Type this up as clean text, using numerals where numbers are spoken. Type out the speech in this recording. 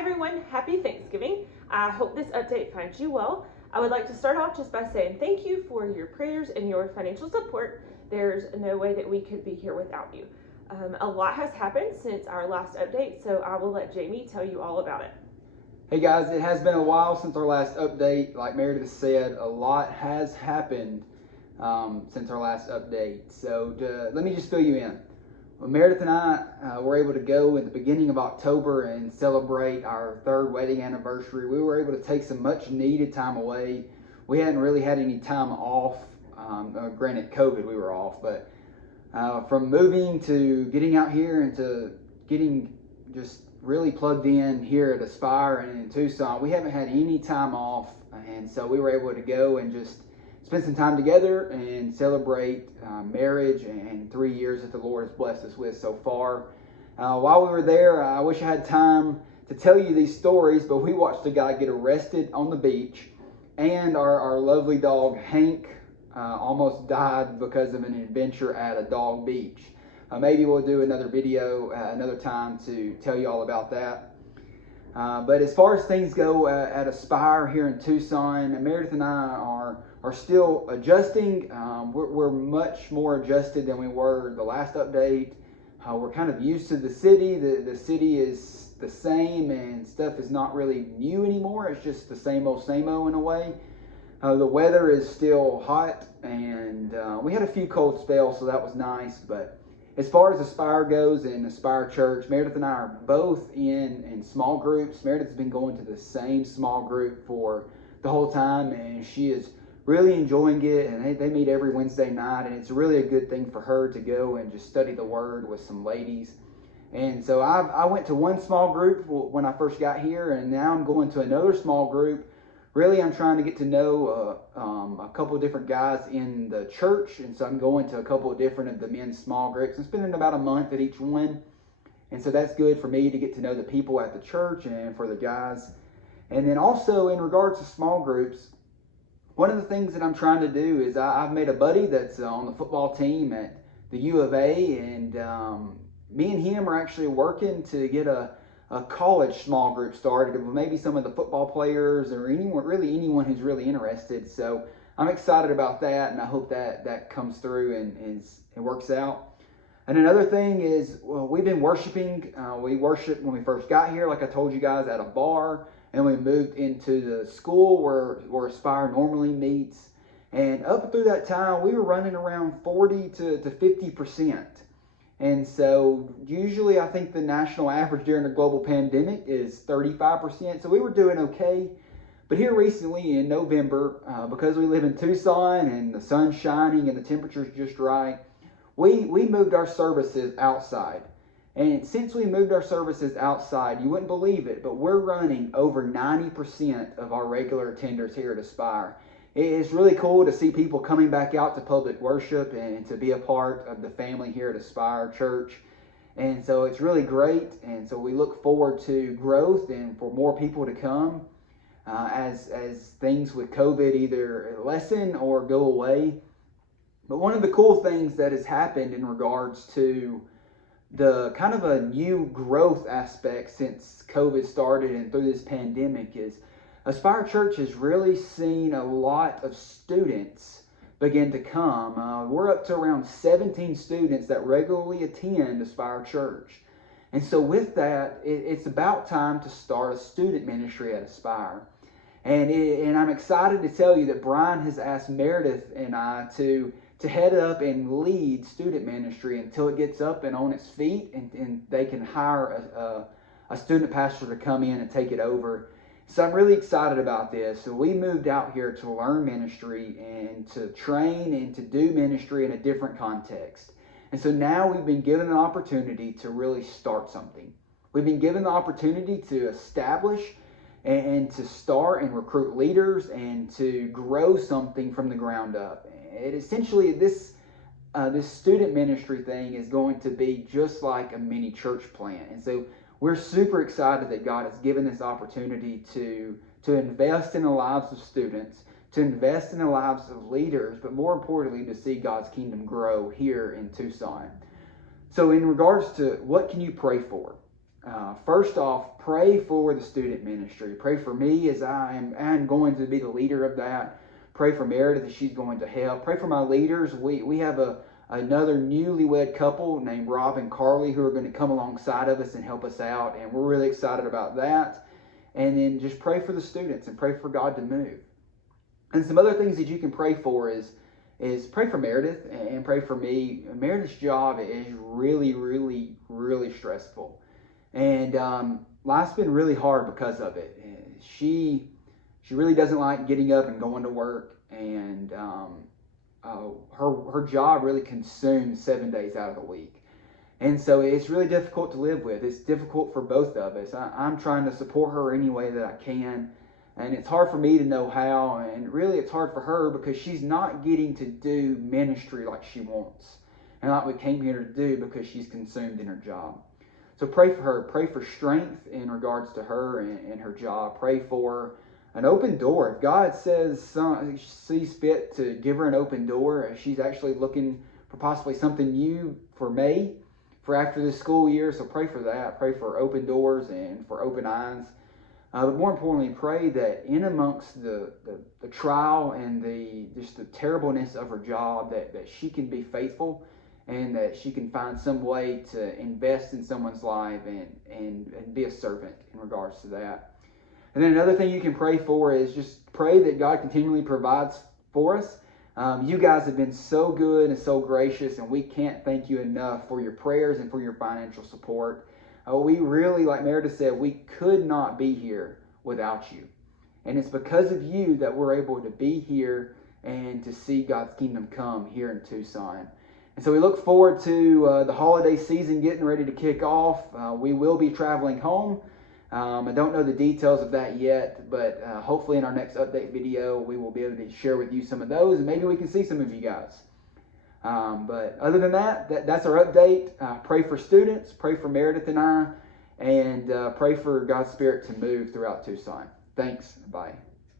everyone, happy Thanksgiving. I hope this update finds you well. I would like to start off just by saying thank you for your prayers and your financial support. There's no way that we could be here without you. A lot has happened since our last update, so I will let Jamie tell you all about it. Hey guys, it has been a while since our last update. Like Meredith said, a lot has happened since our last update. So let me just fill you in. When Meredith and I were able to go at the beginning of October and celebrate our third wedding anniversary, we were able to take some much needed time away. We hadn't really had any time off. Granted, COVID, we were off, but from moving to getting out here and to getting just really plugged in here at Aspire and in Tucson, we haven't had any time off, and so we were able to go and just spend some time together and celebrate marriage and 3 years that the Lord has blessed us with so far. While we were there, I wish I had time to tell you these stories, but we watched a guy get arrested on the beach, and our lovely dog Hank almost died because of an adventure at a dog beach. Maybe we'll do another video another time to tell you all about that. But as far as things go at Aspire here in Tucson, Meredith and I are still adjusting. We're much more adjusted than we were the last update. We're kind of used to the city. The city is the same, and stuff is not really new anymore. It's just the same old in a way. The weather is still hot, and we had a few cold spells, so that was nice. But as far as Aspire goes and Aspire Church, Meredith and I are both in small groups. Meredith's been going to the same small group for the whole time, and she is really enjoying it. And they meet every Wednesday night, and it's really a good thing for her to go and just study the Word with some ladies. And so I went to one small group when I first got here, and now I'm going to another small group. Really, I'm trying to get to know a couple of different guys in the church, and so I'm going to a couple of different of the men's small groups. I'm spending about a month at each one, and so that's good for me to get to know the people at the church and for the guys. And then also in regards to small groups, one of the things that I'm trying to do is I've made a buddy that's on the football team at the U of A, and me and him are actually working to get a college small group started with maybe some of the football players or anyone who's really interested. So I'm excited about that, and I hope that comes through and it works out. And another thing is, we've been worshiping. We worshiped when we first got here, like I told you guys, at a bar, and we moved into the school where Aspire normally meets. And up through that time, we were running around 40 to 50%. And so usually I think the national average during the global pandemic is 35%. So we were doing okay. But here recently in November, because we live in Tucson and the sun's shining and the temperature's just right, we moved our services outside. And since we moved our services outside, you wouldn't believe it, but we're running over 90% of our regular attenders here at Aspire. It's really cool to see people coming back out to public worship and to be a part of the family here at Aspire Church. And so it's really great. And so we look forward to growth and for more people to come as things with COVID either lessen or go away. But one of the cool things that has happened in regards to the kind of a new growth aspect since COVID started and through this pandemic is Aspire Church has really seen a lot of students begin to come. We're up to around 17 students that regularly attend Aspire Church. And so with that, it's about time to start a student ministry at Aspire. And I'm excited to tell you that Brian has asked Meredith and I to head up and lead student ministry until it gets up and on its feet, and they can hire a student pastor to come in and take it over. So I'm really excited about this. So we moved out here to learn ministry and to train and to do ministry in a different context. And so now we've been given an opportunity to really start something. We've been given the opportunity to establish and to start and recruit leaders and to grow something from the ground up. And essentially, this student ministry thing is going to be just like a mini church plant. And so we're super excited that God has given this opportunity to invest in the lives of students, to invest in the lives of leaders, but more importantly, to see God's kingdom grow here in Tucson. So in regards to what can you pray for? First off, pray for the student ministry. Pray for me as I'm going to be the leader of that. Pray for Meredith as she's going to help. Pray for my leaders. We have another newlywed couple named Rob and Carly who are going to come alongside of us and help us out, and we're really excited about that. And then just pray for the students and pray for God to move. And some other things that you can pray for is pray for Meredith and pray for me. Meredith's job is really, really, really stressful. And life's been really hard because of it. She really doesn't like getting up and going to work, and her job really consumes 7 days out of the week. And so it's really difficult to live with. It's difficult for both of us. I'm trying to support her any way that I can, and it's hard for me to know how, and really it's hard for her because she's not getting to do ministry like she wants and like we came here to do because she's consumed in her job. So pray for her. Pray for strength in regards to her and her job. Pray for an open door. If God sees fit to give her an open door, if she's actually looking for possibly something new for May, for after this school year, so pray for that. Pray for open doors and for open eyes. But more importantly, pray that in amongst the trial and the terribleness of her job, that she can be faithful and that she can find some way to invest in someone's life and be a servant in regards to that. And then another thing you can pray for is just pray that God continually provides for us. You guys have been so good and so gracious, and we can't thank you enough for your prayers and for your financial support. We really, like Meredith said, we could not be here without you. And it's because of you that we're able to be here and to see God's kingdom come here in Tucson. And so we look forward to the holiday season getting ready to kick off. We will be traveling home. I don't know the details of that yet, but hopefully in our next update video, we will be able to share with you some of those, and maybe we can see some of you guys. But other than that's our update. Pray for students, pray for Meredith and I, and pray for God's Spirit to move throughout Tucson. Thanks. Bye.